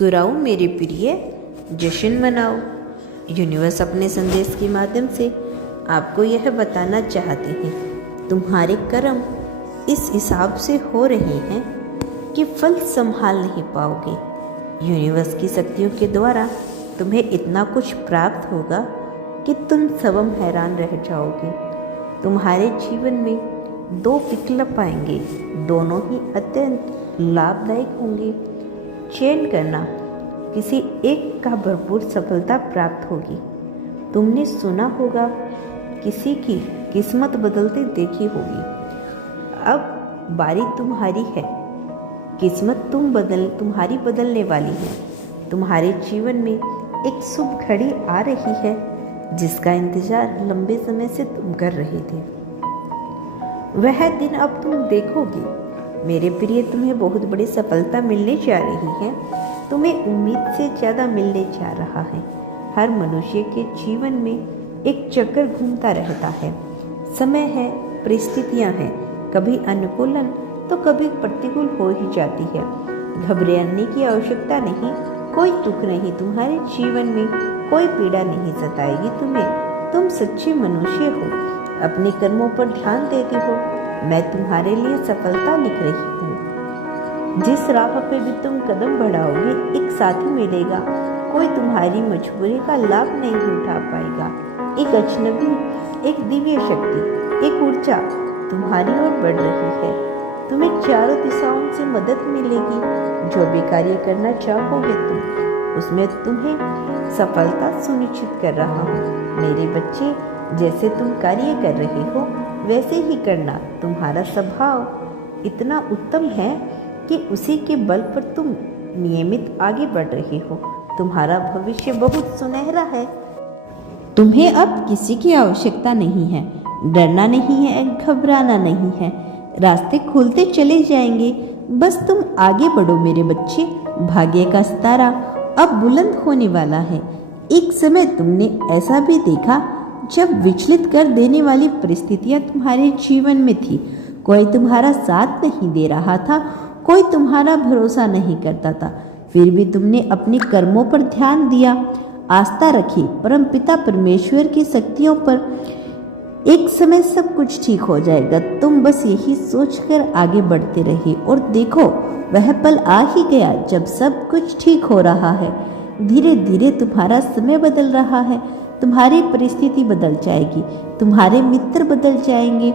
मुस्कुराओ मेरे प्रिय, जश्न मनाओ। यूनिवर्स अपने संदेश के माध्यम से आपको यह बताना चाहते हैं, तुम्हारे कर्म इस हिसाब से हो रहे हैं कि फल संभाल नहीं पाओगे। यूनिवर्स की शक्तियों के द्वारा तुम्हें इतना कुछ प्राप्त होगा कि तुम स्वयं हैरान रह जाओगे। तुम्हारे जीवन में दो विकल्प आएंगे, दोनों ही अत्यंत लाभदायक होंगे। चयन करना, किसी एक का भरपूर सफलता प्राप्त होगी। तुमने सुना होगा किसी की किस्मत बदलते देखी होगी। अब बारी तुम्हारी है। किस्मत तुम्हारी बदलने वाली है। तुम्हारे जीवन में एक शुभ घड़ी आ रही है जिसका इंतजार लंबे समय से तुम कर रहे थे। वह दिन अब तुम देखोगे। मेरे प्रिय, तुम्हें बहुत बड़ी सफलता मिलने जा रही है। तुम्हें उम्मीद से ज़्यादा मिलने जा रहा है। हर मनुष्य के जीवन में एक चक्कर घूमता रहता है। समय है, परिस्थितियां हैं, कभी अनुकूलन तो कभी प्रतिकूल हो ही जाती है। घबराने की आवश्यकता नहीं, कोई दुख नहीं तुम्हारे जीवन में, कोई पीड़ा नहीं सताएगी तुम्हें। तुम सच्चे मनुष्य हो, अपने कर्मों पर ध्यान देते हो। मैं तुम्हारे लिए सफलता लिख रही हूँ। जिस राह पे भी तुम कदम बढ़ाओगे, एक साथी मिलेगा। कोई तुम्हारी मजबूरी का लाभ नहीं उठा पाएगा। एक अजनबी, एक दिव्य शक्ति, एक ऊर्जा तुम्हारी ओर बढ़ रही है। तुम्हें चारों दिशाओं से मदद मिलेगी। जो भी कार्य करना चाहोगे तुम, उसमें तुम्हें सफलता सुनिश्चित कर रहा हूँ। मेरे बच्चे, जैसे तुम कार्य कर रहे हो वैसे ही करना। तुम्हारा स्वभाव इतना उत्तम है कि उसी के बल पर तुम नियमित आगे बढ़ रहे हो। तुम्हारा भविष्य बहुत सुनहरा है। तुम्हें अब किसी की आवश्यकता नहीं है, डरना नहीं है, घबराना नहीं है। रास्ते खुलते चले जाएंगे, बस तुम आगे बढ़ो मेरे बच्चे। भाग्य का सितारा अब बुलंद होने वाला है। एक समय तुमने ऐसा भी देखा जब विचलित कर देने वाली परिस्थितियां तुम्हारे जीवन में थी। कोई तुम्हारा साथ नहीं दे रहा था, कोई तुम्हारा भरोसा नहीं करता था। फिर भी तुमने अपने कर्मों पर ध्यान दिया, आस्था रखी परम पिता परमेश्वर की शक्तियों पर। एक समय सब कुछ ठीक हो जाएगा। तुम बस यही सोचकर आगे बढ़ते रहे और देखो, वह पल आ ही गया जब सब कुछ ठीक हो रहा है। धीरे धीरे तुम्हारा समय बदल रहा है। तुम्हारी परिस्थिति बदल जाएगी, तुम्हारे मित्र बदल जाएंगे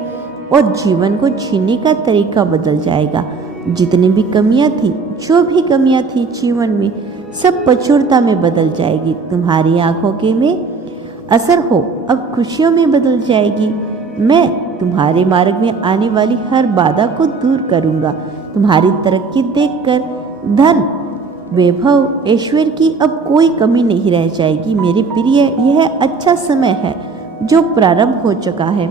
और जीवन को जीने का तरीका बदल जाएगा। जितनी भी कमियां थी, जो भी कमियां थी जीवन में, सब प्रचुरता में बदल जाएगी। तुम्हारी आंखों के में असर हो अब खुशियों में बदल जाएगी। मैं तुम्हारे मार्ग में आने वाली हर बाधा को दूर करूंगा। तुम्हारी तरक्की देखकर धन, वैभव, ऐश्वर्य की अब कोई कमी नहीं रह जाएगी। मेरे प्रिय, यह अच्छा समय है जो प्रारंभ हो चुका है।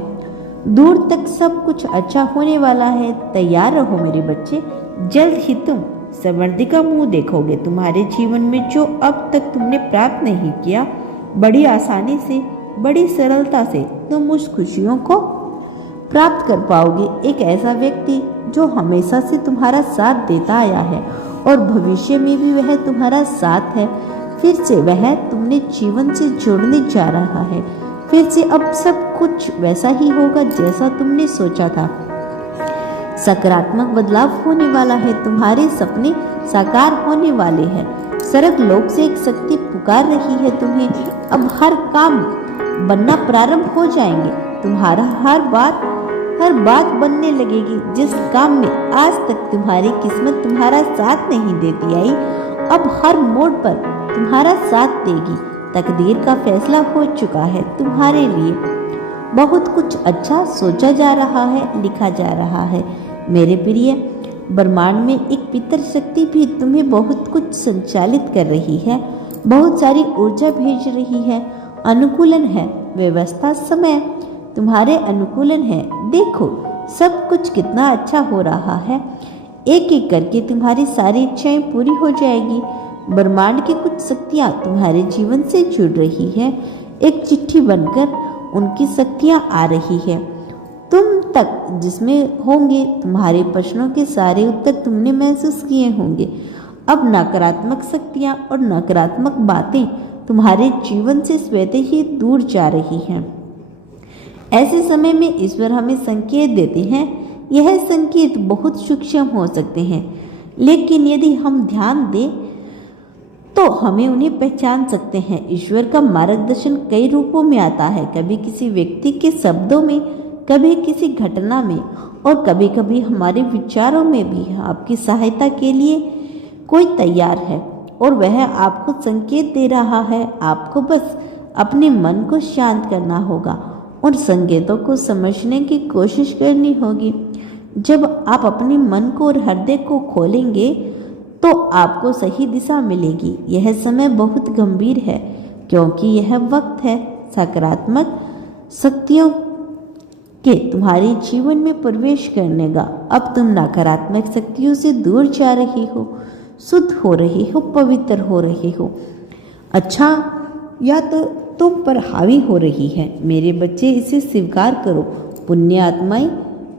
दूर तक सब कुछ अच्छा होने वाला है। तैयार रहो मेरे बच्चे। जल्द ही तुम समृद्धि का मुंह देखोगे। तुम्हारे जीवन में जो अब तक तुमने प्राप्त नहीं किया, बड़ी आसानी से, बड़ी सरलता से तुम उस खुशियों को प्राप्त कर पाओगे। एक ऐसा व्यक्ति जो हमेशा से तुम्हारा साथ देता आया है और भविष्य में भी वह तुम्हारा साथ है। फिर से वह तुमने जीवन से जोड़ने जा रहा है। फिर से अब सब कुछ वैसा ही होगा जैसा तुमने सोचा था। सकारात्मक बदलाव होने वाला है। तुम्हारे सपने साकार होने वाले हैं। स्वर्ग लोक से एक शक्ति पुकार रही है तुम्हें। अब हर काम बनना प्रारंभ हो जाएंगे। तुम्हारा हर बात बनने लगेगी। जिस काम में आज तक तुम्हारी किस्मत तुम्हारा साथ नहीं देती आई, अब हर मोड़ पर तुम्हारा साथ देगी। तकदीर का फैसला हो चुका है तुम्हारे लिए। बहुत कुछ अच्छा सोचा जा रहा है, लिखा जा रहा है। मेरे प्रिय, ब्रह्मांड में एक पितर शक्ति भी तुम्हें बहुत कुछ संचालित कर रही है। बहुत सारी ऊर्जा भेज रही है। अनुकूलन है, व्यवस्था, समय तुम्हारे अनुकूलन है। देखो सब कुछ कितना अच्छा हो रहा है। एक एक करके तुम्हारी सारी इच्छाएं पूरी हो जाएगी। ब्रह्मांड की कुछ शक्तियां तुम्हारे जीवन से जुड़ रही है। एक चिट्ठी बनकर उनकी शक्तियां आ रही है तुम तक, जिसमें होंगे तुम्हारे प्रश्नों के सारे उत्तर तुमने महसूस किए होंगे। अब नकारात्मक शक्तियाँ और नकारात्मक बातें तुम्हारे जीवन से स्वतः ही दूर जा रही हैं। ऐसे समय में ईश्वर हमें संकेत देते हैं। यह संकेत बहुत सूक्ष्म हो सकते हैं, लेकिन यदि हम ध्यान दें तो हमें उन्हें पहचान सकते हैं। ईश्वर का मार्गदर्शन कई रूपों में आता है, कभी किसी व्यक्ति के शब्दों में, कभी किसी घटना में, और कभी कभी हमारे विचारों में भी। आपकी सहायता के लिए कोई तैयार है और वह आपको संकेत दे रहा है। आपको बस अपने मन को शांत करना होगा और संकेतों को समझने की कोशिश करनी होगी। जब आप अपने मन को और हृदय को खोलेंगे तो आपको सही दिशा मिलेगी। यह समय बहुत गंभीर है, क्योंकि यह वक्त है सकारात्मक शक्तियों के तुम्हारे जीवन में प्रवेश करने का। अब तुम नकारात्मक शक्तियों से दूर जा रही हो, शुद्ध हो रही हो, पवित्र हो रही हो। अच्छा, या तो तुम पर हावी हो रही है। मेरे बच्चे, इसे स्वीकार करो। पुण्य आत्माएं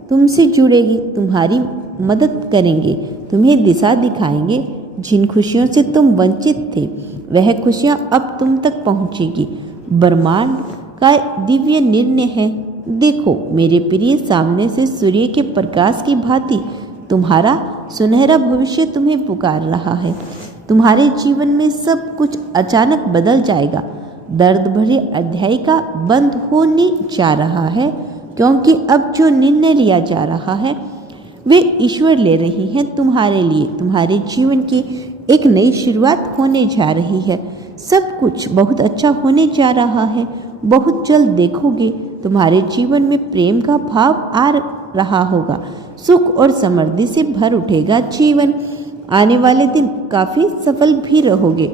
तुमसे जुड़ेगी, तुम्हारी मदद करेंगे, तुम्हें दिशा दिखाएंगे। जिन खुशियों से तुम वंचित थे, वह खुशियां अब तुम तक पहुंचेगी। ब्रह्मांड का दिव्य निर्णय है। देखो मेरे प्रिय, सामने से सूर्य के प्रकाश की भांति तुम्हारा सुनहरा भविष्य तुम्हें पुकार रहा है। तुम्हारे जीवन में सब कुछ अचानक बदल जाएगा। दर्द भरे अध्याय का बंद होने जा रहा है, क्योंकि अब जो निर्णय लिया जा रहा है वे ईश्वर ले रही हैं तुम्हारे लिए। तुम्हारे जीवन की एक नई शुरुआत होने जा रही है। सब कुछ बहुत अच्छा होने जा रहा है। बहुत जल्द देखोगे तुम्हारे जीवन में प्रेम का भाव आ रहा होगा। सुख और समृद्धि से भर उठेगा जीवन। आने वाले दिन काफी सफल भी रहोगे।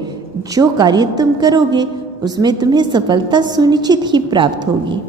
जो कार्य तुम करोगे उसमें तुम्हें सफलता सुनिश्चित ही प्राप्त होगी।